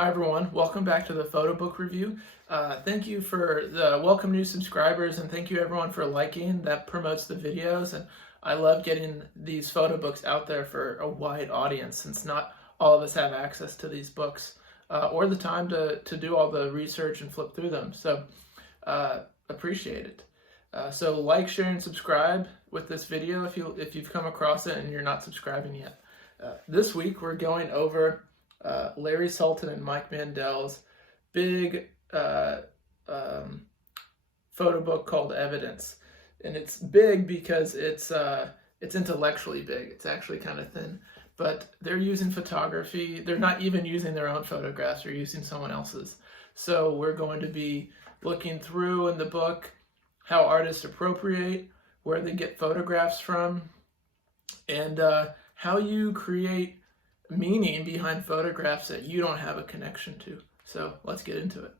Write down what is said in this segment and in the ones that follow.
Hi everyone, welcome back to the photo book review. Thank you for the welcome new subscribers, and thank you everyone for liking. That promotes the videos, and I love getting these photo books out there for a wide audience, since not all of us have access to these books or the time to do all the research and flip through them. So appreciate it. So like, share, and subscribe with this video if you've come across it and you're not subscribing yet. This week we're going over Larry Sultan and Mike Mandel's big photo book called Evidence, and it's big because it's intellectually big. It's actually kind of thin, but they're using photography. They're not even using their own photographs. They're using someone else's. So we're going to be looking through in the book how artists appropriate, where they get photographs from, and how you create meaning behind photographs that you don't have a connection to. So let's get into it.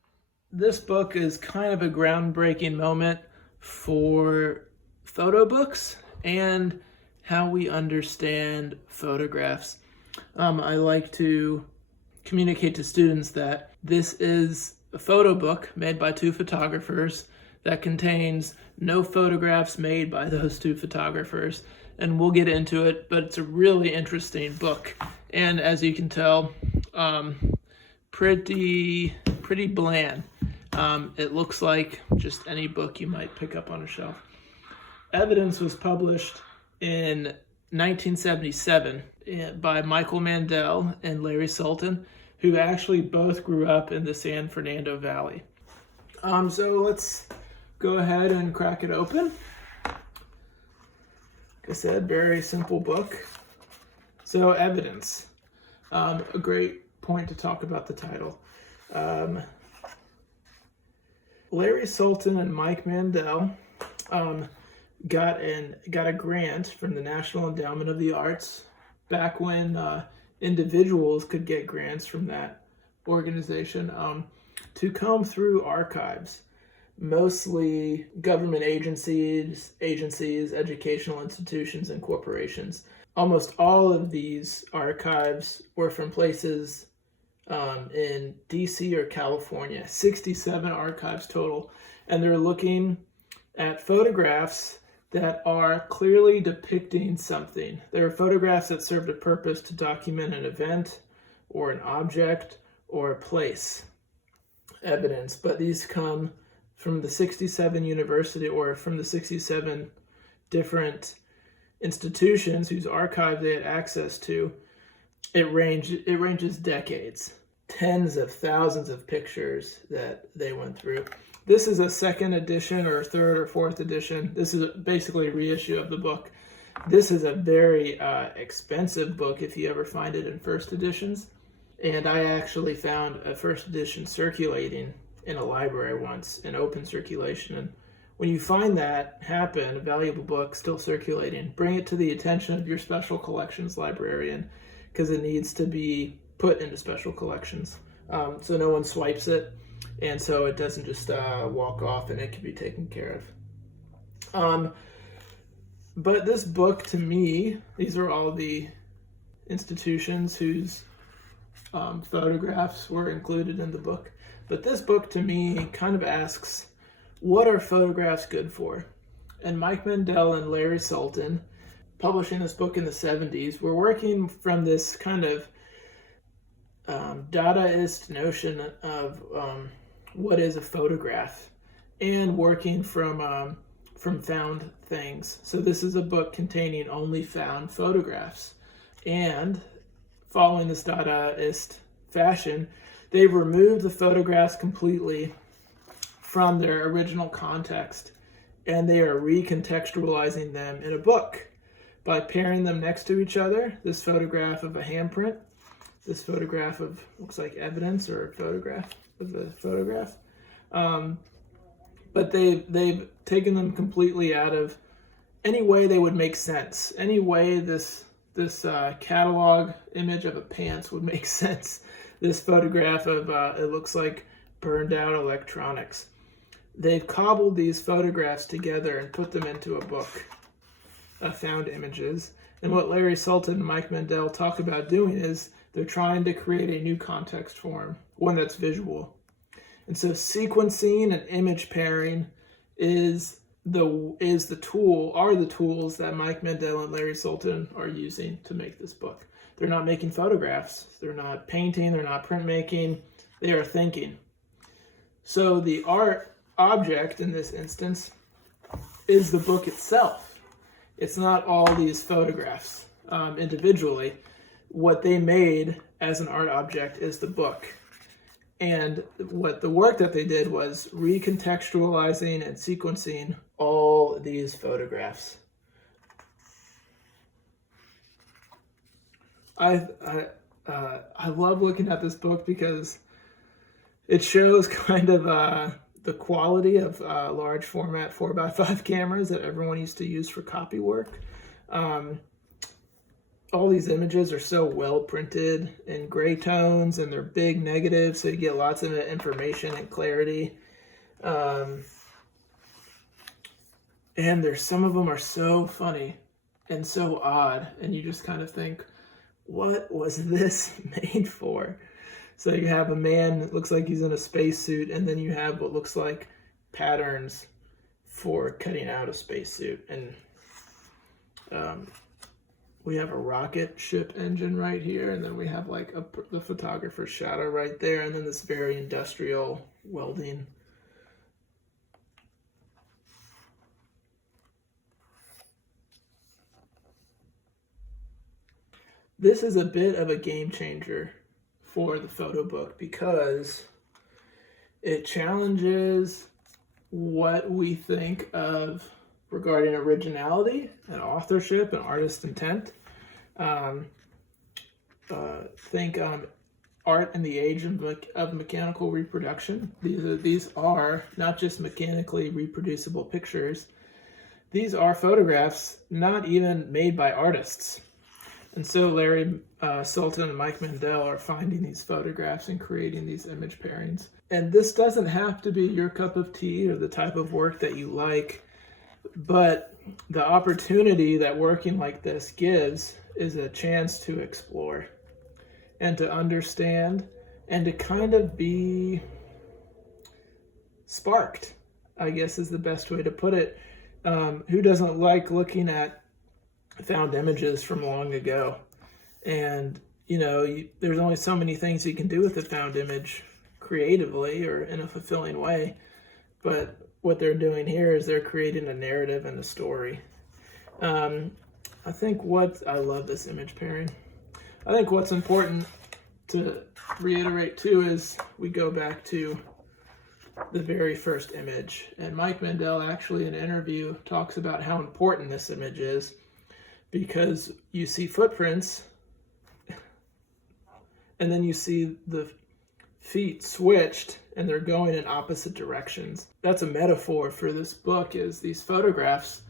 This book is kind of a groundbreaking moment for photo books and how we understand photographs. I like to communicate to students that this is a photo book made by two photographers that contains no photographs made by those two photographers, and we'll get into it, but it's a really interesting book. And as you can tell, pretty bland. It looks like just any book you might pick up on a shelf. Evidence was published in 1977 by Michael Mandel and Larry Sultan, who actually both grew up in the San Fernando Valley. So let's go ahead and crack it open. Like I said, very simple book. So Evidence, a great point to talk about the title. Larry Sultan and Mike Mandel got a grant from the National Endowment of the Arts back when individuals could get grants from that organization to comb through archives, mostly government agencies, educational institutions, and corporations. Almost all of these archives were from places in DC or California, 67 archives total. And they're looking at photographs that are clearly depicting something. There are photographs that served a purpose to document an event or an object or a place. Evidence, but these come from the 67 university or from the 67 different institutions whose archive they had access to. It ranges decades, tens of thousands of pictures that they went through. This is a second edition or third or fourth edition. This is basically a reissue of the book. This is a very expensive book if you ever find it in first editions. And I actually found a first edition circulating in a library once, in open circulation. And when you find that happen, a valuable book still circulating, bring it to the attention of your special collections librarian, because it needs to be put into special collections so no one swipes it, and so it doesn't just walk off, and it can be taken care of. But this book, to me, these are all the institutions whose photographs were included in the book. But this book, to me, kind of asks, what are photographs good for? And Mike Mandel and Larry Sultan, publishing this book in the 70s, were working from this kind of Dadaist notion of what is a photograph, and working from found things. So this is a book containing only found photographs. And following this Dadaist fashion, they've removed the photographs completely from their original context, and they are recontextualizing them in a book by pairing them next to each other. This photograph of a handprint, this photograph of, looks like evidence or a photograph of a photograph. But they've taken them completely out of any way they would make sense, any way this catalog image of a pants would make sense. This photograph of, it looks like burned out electronics. They've cobbled these photographs together and put them into a book of found images. And what Larry Sultan and Mike Mandel talk about doing is They're trying to create a new context for them, one that's visual. And so sequencing and image pairing is the tools that Mike Mandel and Larry Sultan are using to make this book. They're not making photographs, they're not painting, they're not printmaking, they are thinking. So the art object in this instance is the book itself. It's not all these photographs individually. What they made as an art object is the book. And what the work that they did was recontextualizing and sequencing all these photographs. I love looking at this book because it shows kind of the quality of large format 4x5 cameras that everyone used to use for copy work. All these images are so well printed in gray tones, and they're big negatives, so you get lots of information and clarity. And some of them are so funny and so odd, and you just kind of think, what was this made for? So you have a man that looks like he's in a spacesuit, and then you have what looks like patterns for cutting out a spacesuit. And we have a rocket ship engine right here, and then we have like the photographer's shadow right there, and then this very industrial welding. This is a bit of a game changer for the photo book because it challenges what we think of regarding originality and authorship and artist intent. Think art in the age of mechanical reproduction. These are not just mechanically reproducible pictures. These are photographs not even made by artists. And so Larry Sultan and Mike Mandel are finding these photographs and creating these image pairings. And this doesn't have to be your cup of tea or the type of work that you like, but the opportunity that working like this gives is a chance to explore and to understand and to kind of be sparked, I guess is the best way to put it. Who doesn't like looking at found images from long ago? And there's only so many things you can do with a found image creatively or in a fulfilling way, but what they're doing here is they're creating a narrative and a story. I love this image pairing. I think what's important to reiterate too is we go back to the very first image, and Mike Mandel actually in an interview talks about how important this image is, because you see footprints and then you see the feet switched and they're going in opposite directions. That's a metaphor for this book, is these photographs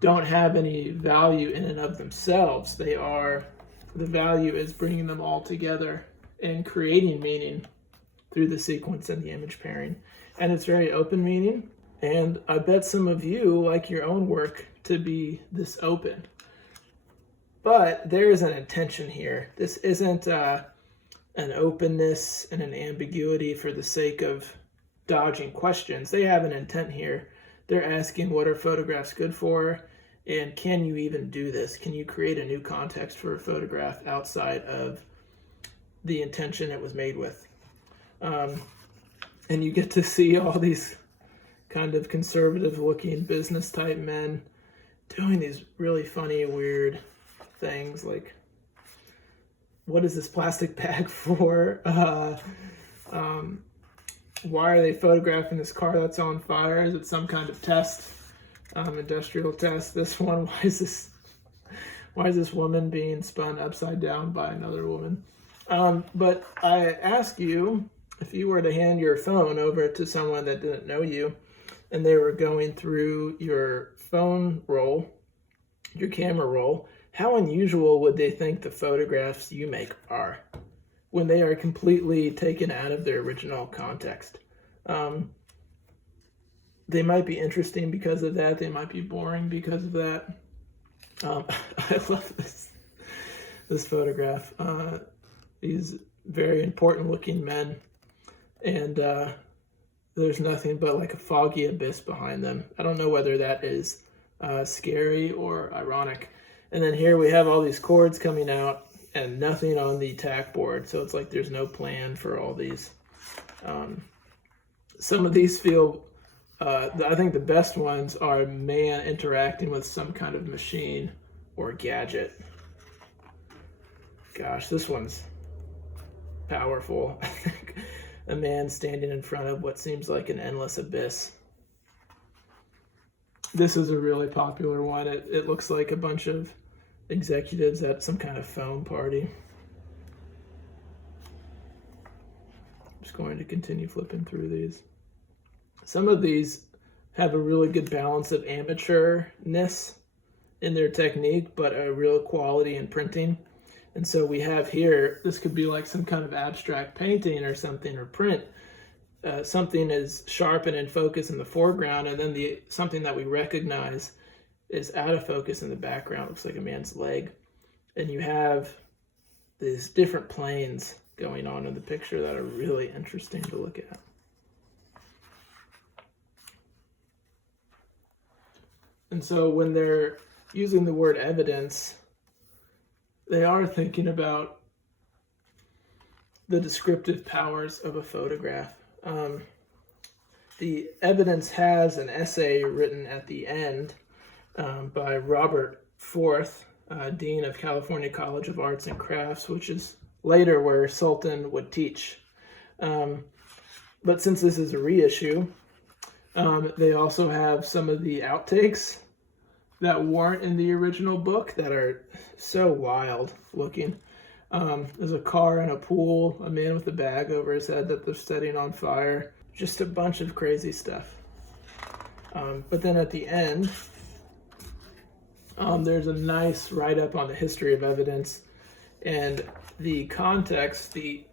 don't have any value in and of themselves. The value is bringing them all together and creating meaning through the sequence and the image pairing. And it's very open meaning. And I bet some of you like your own work to be this open. But there is an intention here. This isn't an openness and an ambiguity for the sake of dodging questions. They have an intent here. They're asking, what are photographs good for? And can you even do this? Can you create a new context for a photograph outside of the intention it was made with? And you get to see all these kind of conservative looking business type men doing these really funny, weird things like, what is this plastic bag for? Why are they photographing this car that's on fire? Is it some kind of test, industrial test? This one, why is this woman being spun upside down by another woman? But I ask you, if you were to hand your phone over to someone that didn't know you, and they were going through your phone roll, your camera roll, how unusual would they think the photographs you make are when they are completely taken out of their original context? They might be interesting because of that. They might be boring because of that. I love this photograph. these very important looking men, and there's nothing but like a foggy abyss behind them. I don't know whether that is scary or ironic. And then here we have all these chords coming out and nothing on the tack board, so it's like there's no plan for all these. Some of these feel, I think the best ones are man interacting with some kind of machine or gadget. Gosh, this one's powerful. I think a man standing in front of what seems like an endless abyss. This is a really popular one. It looks like a bunch of executives at some kind of phone party. I'm just going to continue flipping through these. Some of these have a really good balance of amateurness in their technique, but a real quality in printing. And so we have here, this could be like some kind of abstract painting or something, or print. Something is sharp and in focus in the foreground, and then something that we recognize is out of focus in the background. Looks like a man's leg. And you have these different planes going on in the picture that are really interesting to look at. And so when they're using the word evidence, they are thinking about the descriptive powers of a photograph. The evidence has an essay written at the end by Robert Forth, Dean of California College of Arts and Crafts, which is later where Sultan would teach. But since this is a reissue, they also have some of the outtakes that weren't in the original book that are so wild looking. There's a car in a pool, a man with a bag over his head that they're setting on fire. Just a bunch of crazy stuff. But then at the end, there's a nice write-up on the history of evidence and the context, the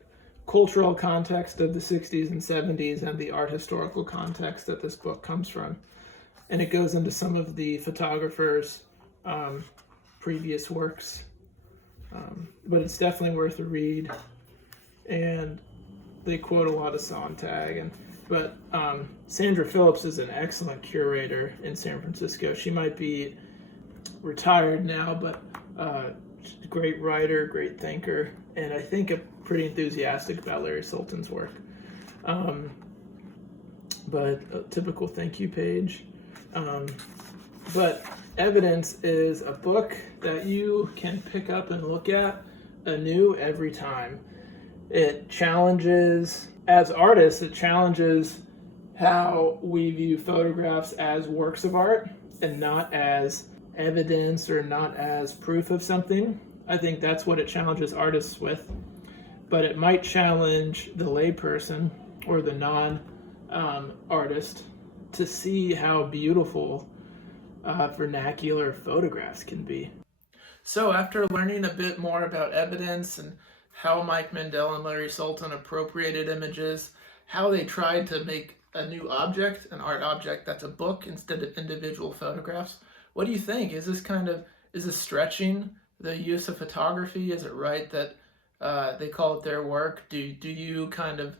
cultural context of the 60s and 70s, and the art historical context that this book comes from. And it goes into some of the photographers' previous works. But it's definitely worth a read. And they quote a lot of Sontag. But Sandra Phillips is an excellent curator in San Francisco. She might be retired now, but great writer, great thinker, and I think pretty enthusiastic about Larry Sultan's work. But a typical thank you page. But Evidence is a book that you can pick up and look at anew every time. It challenges, as artists, it challenges how we view photographs as works of art and not as evidence or not as proof of something. I think that's what it challenges artists with. But it might challenge the layperson or the non-artist to see how beautiful vernacular photographs can be. So after learning a bit more about evidence and how Mike Mandel and Larry Sultan appropriated images, how they tried to make a new object, an art object that's a book instead of individual photographs, what do you think? Is this stretching the use of photography? Is it right that they call it their work? Do you kind of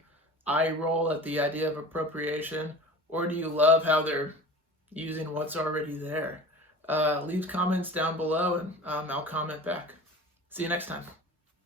eye roll at the idea of appropriation, or do you love how they're using what's already there? Leave comments down below and I'll comment back. See you next time.